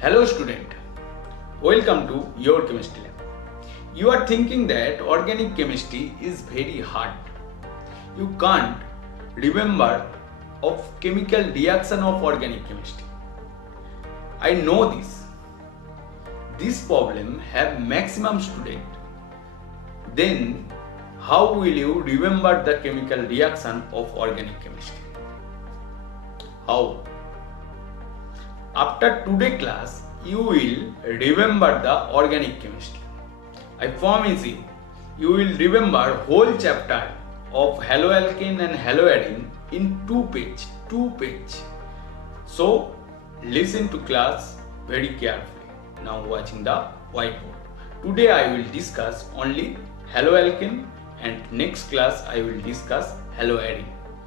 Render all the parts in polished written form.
Hello student, welcome to your chemistry lab. You are thinking that organic chemistry is very hard. You can't remember of chemical reaction of organic chemistry. I know this. This problem have maximum student. Then how will you remember the chemical reaction of organic chemistry? How? After today's class, you will remember the organic chemistry. I promise you, you will remember whole chapter of haloalkane and haloarene in two page. So listen to class very carefully. Now watching the whiteboard. Today I will discuss only haloalkane and next class I will discuss haloarene.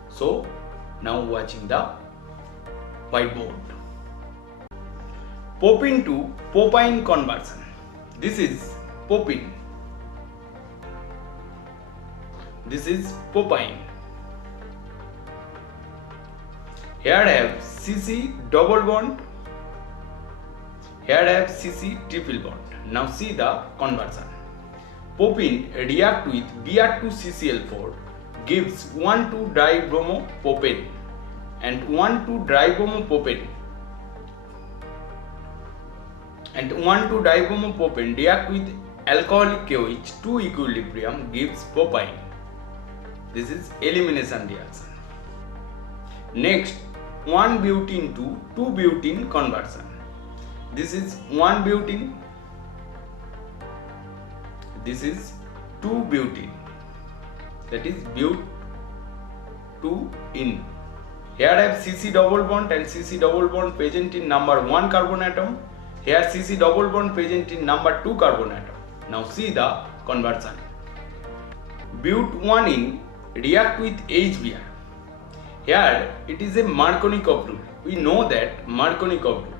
So now watching the whiteboard. Propene to propyne conversion. This is propene. This is propyne. Here I have CC double bond. Here I have CC triple bond. Now see the conversion. Propene react with Br2CCl4 gives 1,2-dibromopropane and 1,2-dibromopropane. And 1,2-dibromopropane react with alcoholic KOH 2 equilibrium gives propyne. This is elimination reaction. Next, 1-butene to 2-butene conversion. This is 1-butene. This is 2-butene. That is but2-ene. Here I have CC double bond and CC double bond present in number 1 carbon atom. Here CC double bond present in number 2 carbon atom. Now see the conversion. But1-ene react with HBr. Here it is a Markovnikov rule. We know that Markovnikov rule.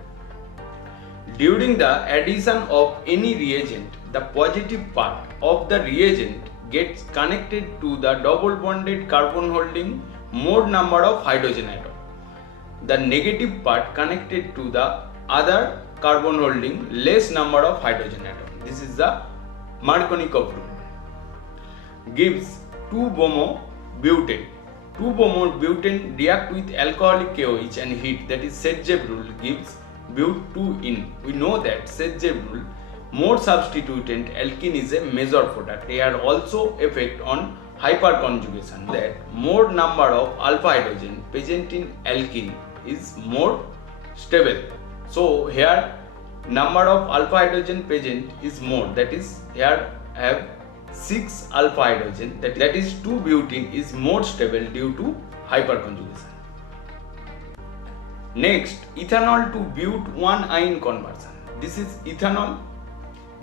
During the addition of any reagent, the positive part of the reagent gets connected to the double bonded carbon holding more number of hydrogen atom. The negative part connected to the other carbon holding less number of hydrogen atom. This is the Markovnikov rule. Gives 2-bromo-butane. 2-bromo-butane react with alcoholic KOH and heat, that is Sedgwick rule, gives but2-ene. We know that Sedgwick rule, more substituent alkene is a major product. They are also effect on hyperconjugation, that more number of alpha hydrogen present in alkene is more stable. So here number of alpha hydrogen present is more, that is here I have 6 alpha hydrogen, that is 2-butene is more stable due to hyperconjugation. Next, ethanol to but1-ine conversion. This is ethanol,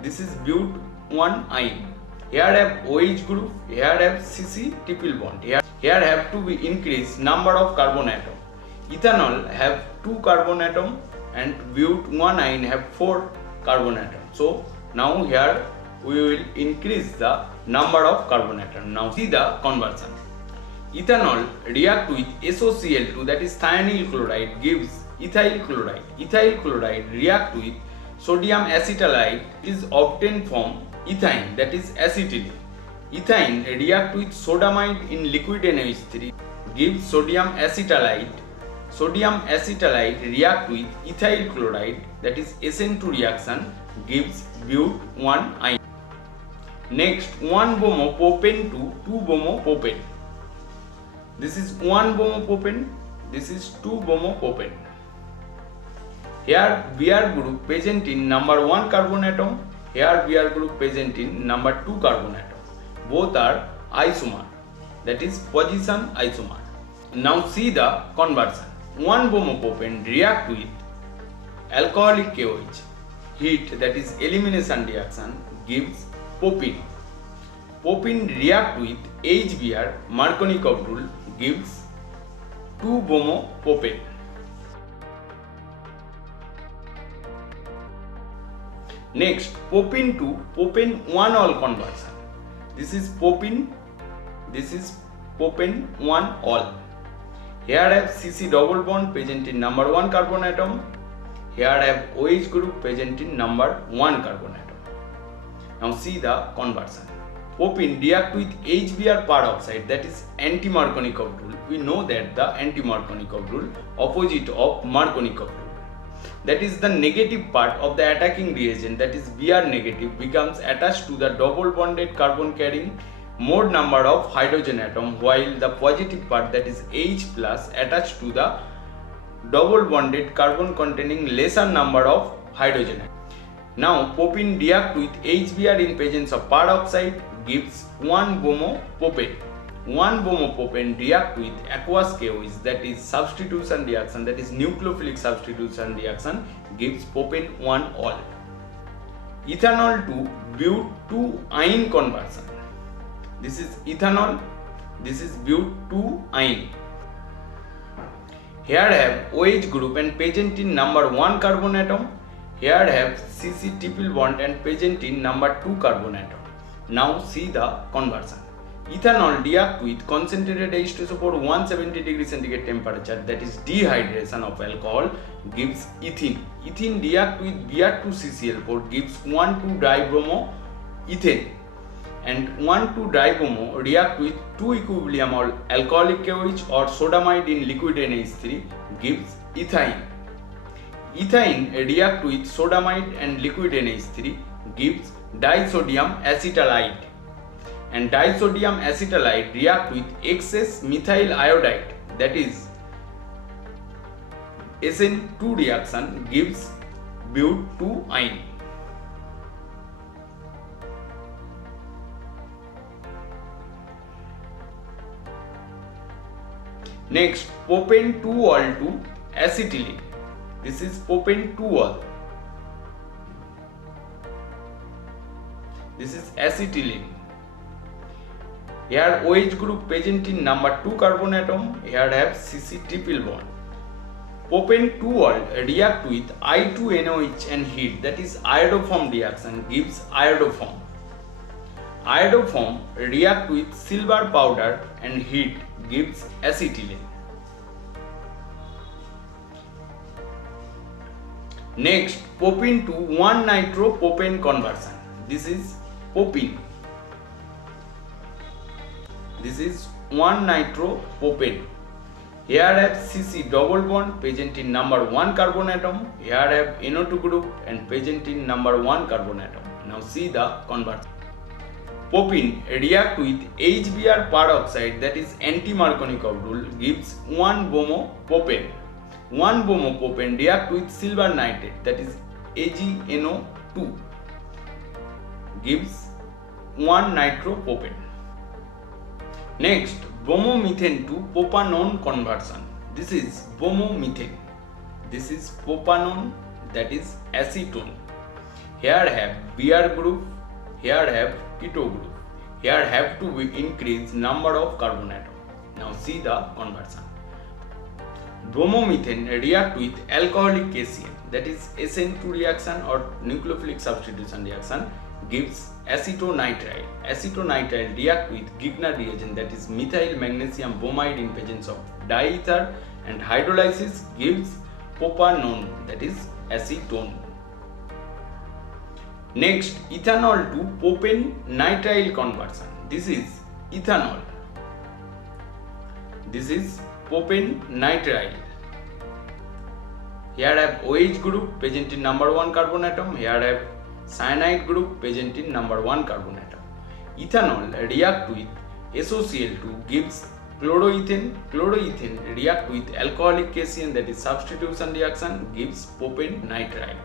this is but1-ine. Here I have OH group, here I have CC triple bond. Here have to be increased number of carbon atom. Ethanol have 2 carbon atom and but1-ine have 4 carbon atom. So now here we will increase the number of carbon atom. Now see the conversion. Ethanol react with SOCl2, that is thionyl chloride, gives ethyl chloride. Ethyl chloride react with sodium acetylide, is obtained from ethine, that is acetylene. Ethine react with sodamide in liquid NaOH3, gives sodium acetylide. Sodium acetylide react with ethyl chloride, that is SN2 reaction, gives but1-ine. Next, 1-bromopropane to 2-bromopropane. This is 1-bromopropane, this is 2-bromopropane. Here Br group present in number 1 carbon atom, here Br group present in number 2 carbon atom. Both are isomer, that is position isomer. Now see the conversion. 1-bromopropane react with alcoholic KOH, heat, that is elimination reaction, gives propene. Propene react with HBr, Markovnikov rule, gives 2-bromopropane. Next, propene to propane-1-ol conversion. This is propene, this is propane-1-ol. Here I have CC double bond present in number 1 carbon atom. here I have OH group present in number 1 carbon atom. Now see the conversion. Propene react with HBr peroxide, that is anti-Markovnikov rule. We know that the anti-Markovnikov rule, opposite of Markovnikov rule. That is the negative part of the attacking reagent, that is Br negative, becomes attached to the double bonded carbon carrying more number of hydrogen atom, while the positive part, that is H plus, attached to the double bonded carbon containing lesser number of hydrogen atom. Now propene react with HBr in presence of peroxide gives 1 bromopropane. 1 bromopropane react with aqueous KOH, that is substitution reaction, that is nucleophilic substitution reaction, gives propane 1 ol. Ethanol to but to ine conversion. This is ethanol, this is but to ine. Here I have OH group and present in number 1 carbon atom. Here I have CC triple bond and present in number 2 carbon atom. Now see the conversion. Ethanol react with concentrated H2SO4 170 degree centigrade temperature, that is dehydration of alcohol, gives ethene. Ethene react with Br2CCl4 gives 1,2-dibromoethane, and 1,2-dibromo react with 2 equilibrium alcoholic KOH or sodamide in liquid NH3 gives ethyne. Ethyne react with sodamide and liquid NH3 gives disodium acetylide, and disodium acetylide react with excess methyl iodide, that is SN2 reaction, gives but2ine. Next, propane 2ol to acetylene. This is propane 2ol. This is acetylene. Here OH group present in number 2 carbon atom. Here I have CC triple bond. Propane 2ol react with I2NOH and heat, that is iodoform reaction, gives iodoform. Iodoform react with silver powder and heat, gives acetylene. Next, propene to 1-nitropropane conversion. This is propene. This is 1-nitropropane. Here I have CC double bond present in number 1 carbon atom. Here I have NO2 group and present in number 1 carbon atom. Now see the conversion. Propene react with HBr peroxide, that is anti-Markovnikov rule, gives 1 bromopropane. 1 bromopropane react with silver nitrate, that is AgNO2, gives 1 nitropropane. Next, bromomethane to propanone conversion. This is bromomethane. This is propanone, that is acetone. Here I have Br group. Here I have keto group. Here I have to increase number of carbon atom. Now see the conversion. Bromomethane react with alcoholic KCl, that is SN2 reaction or nucleophilic substitution reaction, gives acetonitrile. Acetonitrile react with Gigner reagent, that is methyl magnesium bromide in presence of diether, and hydrolysis gives propanone, that is acetone. Next, ethanol to propane nitrile conversion. This is ethanol. This is propane nitrile. Here I have OH group present in number 1 carbon atom. Here I have cyanide group present in number 1 carbon atom. Ethanol react with SOCl2 gives chloroethane. Chloroethane react with alcoholic KCN, that is substitution reaction, gives propane nitrile.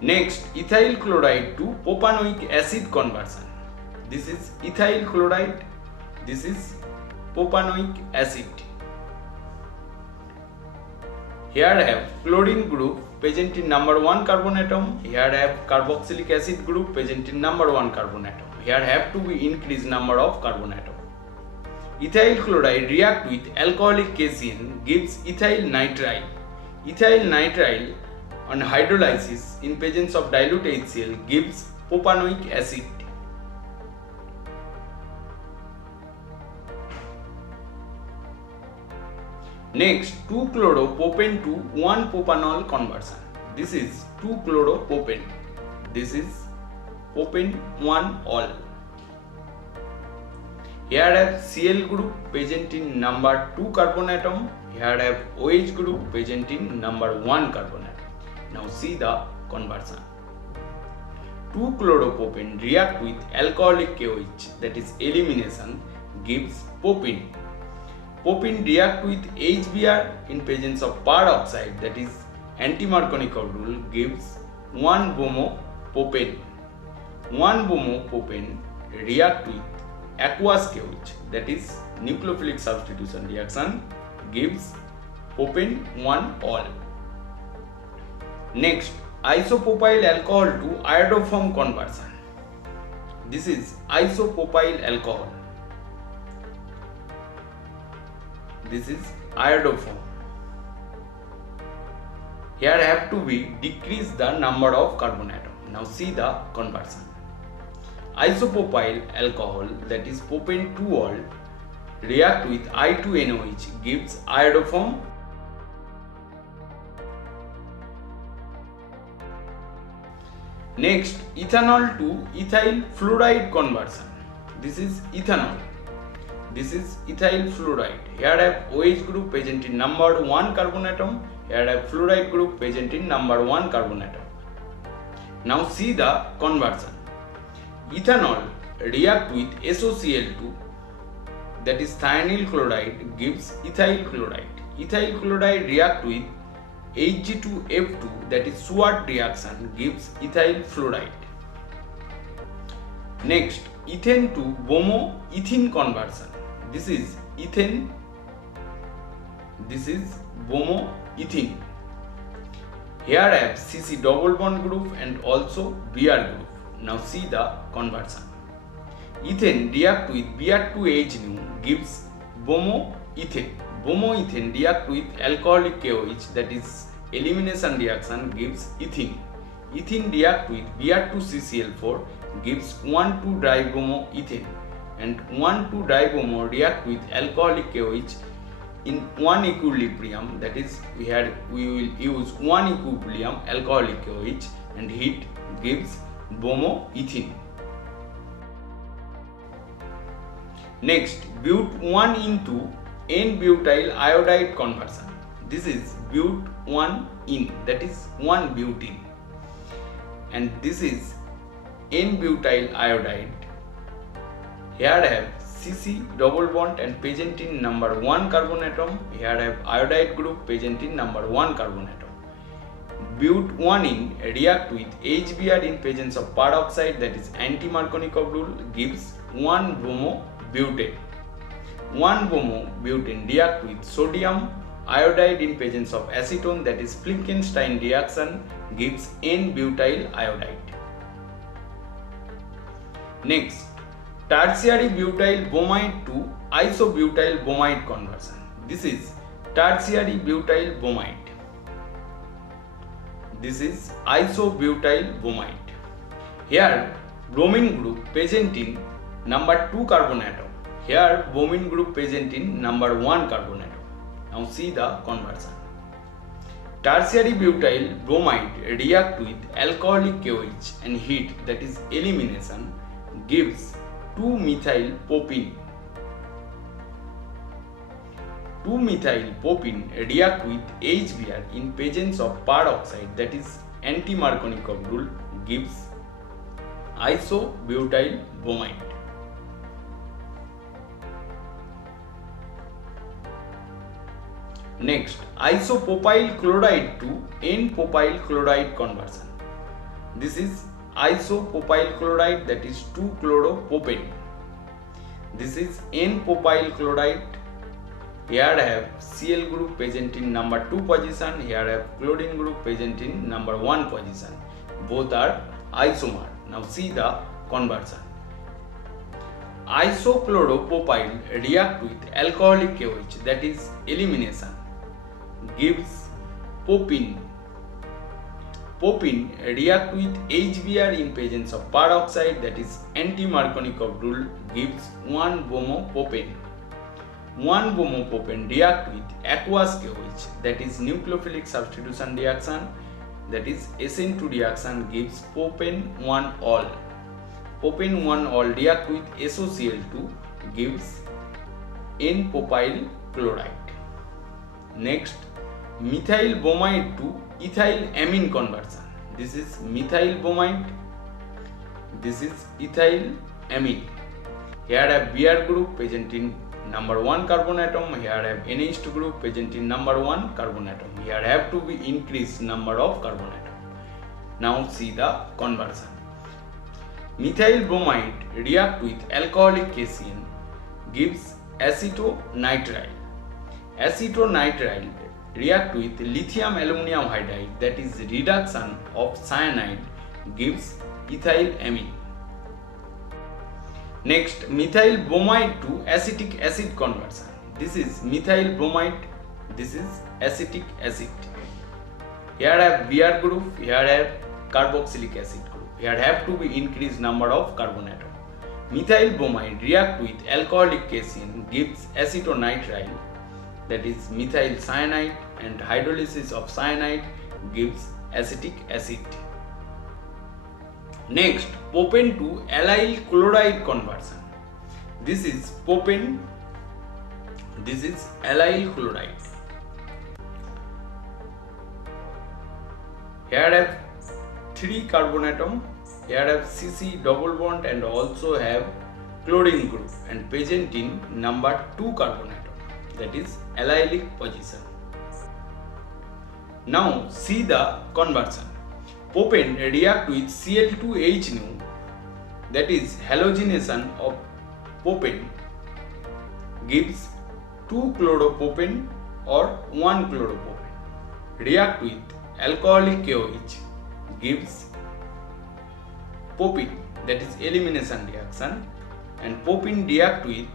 Next, ethyl chloride to propanoic acid conversion. This is ethyl chloride. This is propanoic acid. Here I have chlorine group present in number 1 carbon atom. Here I have carboxylic acid group present in number 1 carbon atom. Here I have to be increased number of carbon atom. Ethyl chloride react with alcoholic KCN, gives ethyl nitrile. Ethyl nitrile on hydrolysis in presence of dilute HCl gives propanoic acid. Next, 2-chloropropane to 1-propanol conversion. This is 2-chloropropane. This is propane 1-ol. Here I have Cl group present in number 2 carbon atom. Here I have OH group present in number 1 carbon atom. Now see the conversion. 2-chloropropane react with alcoholic KOH, that is elimination, gives propene. Propene react with HBr in presence of peroxide, that is anti-Markovnikov rule, gives 1-bromopropane. 1-bromopropane react with aqueous KOH, that is nucleophilic substitution reaction, gives propane 1-ol. Next, isopropyl alcohol to iodoform conversion. This is isopropyl alcohol. This is iodoform. Here have to be decrease the number of carbon atom. Now see the conversion. Isopropyl alcohol, that is propane 2-ol, react with I2NOH, gives iodoform. Next, ethanol to ethyl fluoride conversion. This is ethanol. This is ethyl fluoride. Here I have OH group present in number 1 carbon atom. Here I have fluoride group present in number 1 carbon atom. Now see the conversion. Ethanol react with SOCl2, that is thionyl chloride, gives ethyl chloride. Ethyl chloride react with Hg2F2, that is Schwartz reaction, gives ethyl fluoride. Next, ethane to bromoethene conversion. This is ethane. This is bromoethene. Here I have CC double bond group and also Br group. Now see the conversion. Ethane react with Br2H gives bromoethane. Bromoethane react with alcoholic KOH, that is elimination reaction, gives ethene. Ethene react with Br2CCl4 gives 1,2-dibromoethane, and 1,2-dibromo react with alcoholic KOH in 1 equilibrium, that is we will use 1 equilibrium alcoholic KOH and heat, gives bromoethene. Next, but1 into N-butyl iodide conversion. This is but1 in, that is 1-butene, and this is N-butyl iodide. Here I have CC double bond and present in number 1 carbon atom. Here I have iodide group present in number 1 carbon atom. But1 in react with HBr in presence of peroxide, that is anti-Markovnikov rule, gives 1-bromobutane. 1-bromobutane react with sodium iodide in presence of acetone, that is Finkelstein reaction, gives N-butyl iodide. Next, tertiary butyl bromide to isobutyl bromide conversion. This is tertiary butyl bromide. This is isobutyl bromide. Here bromine group present in number 2 carbon atom. Here bromine group present in number 1 carbon atom. Now see the conversion. Tertiary butyl bromide react with alcoholic KOH and heat, that is elimination, gives 2-methyl propene. 2-methyl propene react with HBr in presence of peroxide, that is anti-Markovnikov rule, gives isobutyl bromide. Next, isopropyl chloride to N-propyl chloride conversion. This is isopropyl chloride, that is 2-chloropropane. This is N-propyl chloride. Here I have Cl group present in number 2 position. Here I have chlorine group present in number 1 position. Both are isomer. Now see the conversion. Isochloropropyl react with alcoholic KOH, that is elimination, gives propene. Propene react with HBr in presence of peroxide, that is anti-Markovnikov rule, gives 1-bromopropane. 1 bromopropane react with aqueous KOH, that is nucleophilic substitution reaction, that is SN2 reaction gives propane 1 ol. Propane 1 ol react with SOCl2 gives N-propyl chloride. Next, methyl bromide to ethyl amine conversion. This is methyl bromide, this is ethyl amine. Here I have Br group present in number 1 carbon atom, here I have NH2 group present in number 1 carbon atom. Here I have to be increased number of carbon atom. Now see the conversion. Methyl bromide react with alcoholic cation gives acetonitrile. Acetonitrile react with lithium aluminum hydride, that is reduction of cyanide gives ethyl amine. Next, methyl bromide to acetic acid conversion. This is methyl bromide, this is acetic acid. Here I have Br group, here I have carboxylic acid group. Here have to be increased number of carbon atom. Methyl bromide react with alcoholic cation gives acetonitrile, that is methyl cyanide, and hydrolysis of cyanide gives acetic acid. Next, propane to allyl chloride conversion. This is propane, this is allyl chloride. Here I have 3 carbon atom, here I have CC double bond and also have chlorine group and present in number 2 carbon atom, that is allylic position. Now see the conversion. Propane react with Cl2H nu, that is halogenation of propane gives 2 chloropropane or 1 chloropropane. React with alcoholic KOH gives propyne, that is elimination reaction, and propyne react with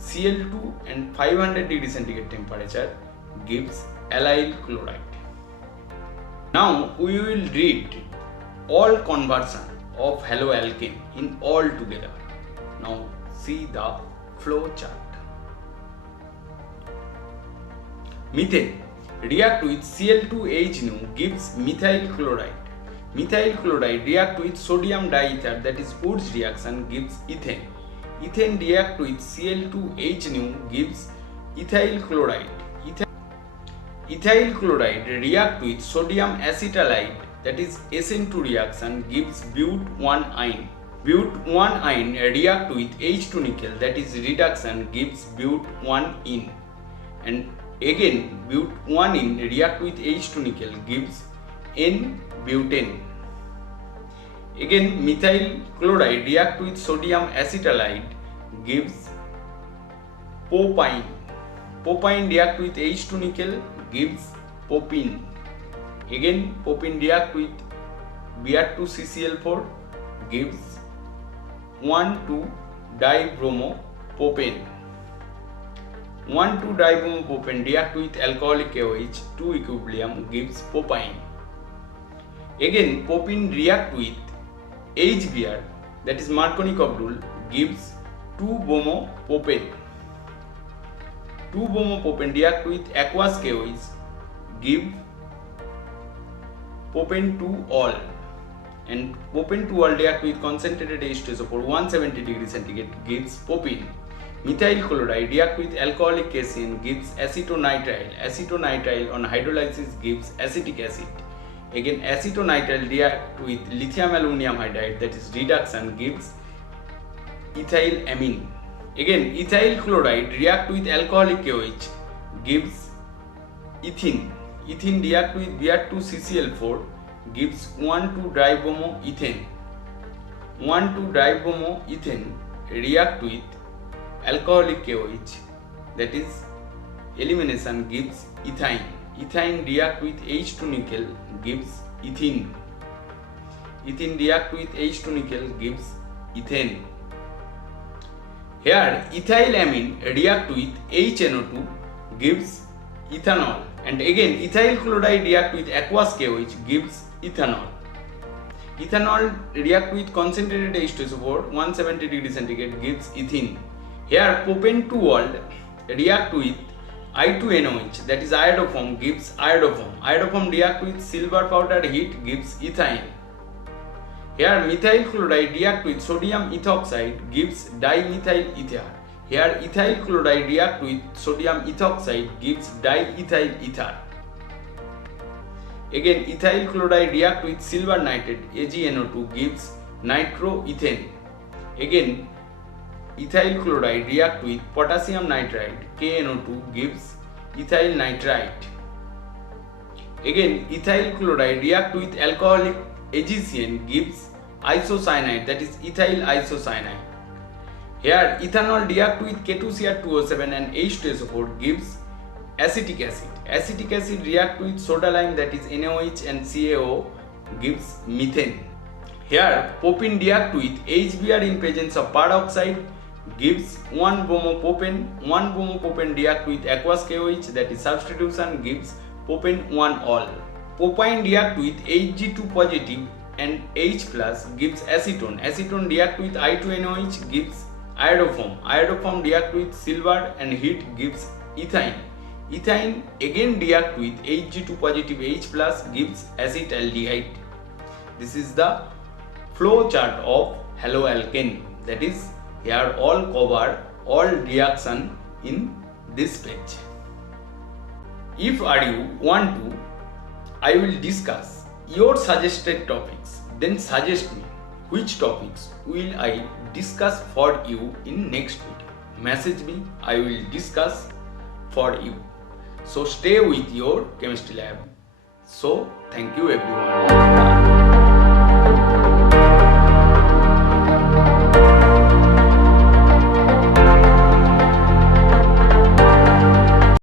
Cl2 and 500 degree centigrade temperature gives allyl chloride. Now we will read all conversion of haloalkane in all together. Now see the flow chart. Methane react with Cl2H nu gives methyl chloride. Methyl chloride react with sodium diether, that is Woods reaction, gives ethane. Ethane react with Cl2H nu gives ethyl chloride. Ethyl chloride react with sodium acetylide, that is SN2 reaction, gives but1-ine. But1-ine react with H2 nickel, that is reduction, gives but1-ine. And again but1-ine react with H2 nickel gives N-butane. Again methyl chloride react with sodium acetylide gives propyne. Propyne react with H2 nickel gives propene. Again propene react with Br2CCl4 gives 1,2-dibromopropane. 1,2-dibromopropane react with alcoholic KOH 2 equilibrium gives propyne. Again propene react with HBr, that is Marconi rule, gives 2-bromopropane. 2-bromopropane react with aqueous KOH give propane 2 ol, and propane 2 ol react with concentrated H2SO4 170 degree centigrade gives propene. Methyl chloride react with alcoholic cation gives acetonitrile. Acetonitrile on hydrolysis gives acetic acid. Again acetonitrile react with lithium aluminum hydride, that is reduction, gives ethyl amine. Again ethyl chloride react with alcoholic KOH gives ethene. Ethene react with Br2CCl4 gives 1,2-dibromoethane. 1,2-dibromoethane react with alcoholic KOH, that is elimination, gives ethyne. Ethyne react with H2 nickel gives ethene. Ethene react with H2 nickel gives ethane. Here ethyl amine react with HNO2 gives ethanol, and again ethyl chloride react with aqueous KOH gives ethanol. Ethanol react with concentrated H2SO4 170 degree centigrade gives ethene. Here propane 2 ol react with I2NOH, that is iodoform, gives iodoform. Iodoform react with silver powder heat, gives ethyne. Here methyl chloride react with sodium ethoxide, gives dimethyl ether. Here ethyl chloride react with sodium ethoxide, gives diethyl ether. Again ethyl chloride react with silver nitrate AgNO2, gives nitroethane. Again ethyl chloride react with potassium nitride KNO2, gives ethyl nitrite. Again ethyl chloride react with alcoholic AgCN, gives isocyanide, that is ethyl isocyanide. Here ethanol react with K2Cr2O7 and H2SO4, gives acetic acid. Acetic acid react with soda lime, that is NaOH and CaO, gives methane. Here propene react with HBr in presence of peroxide, gives 1-bromopropane. 1-bromopropane react with aqueous KOH, that is substitution, gives propane 1-ol. Propyne react with Hg2 positive and H plus, gives acetone. Acetone react with I2NOH, gives iodoform. Iodoform react with silver and heat, gives ethyne. Ethyne again react with Hg2 positive H plus, gives acetaldehyde. This is the flow chart of haloalkane, that is here all cover all reaction in this page. If you want to, I will discuss your suggested topics, then suggest me which topics will I discuss for you in next video. Message me, I will discuss for you. So stay with your chemistry lab. So thank you everyone.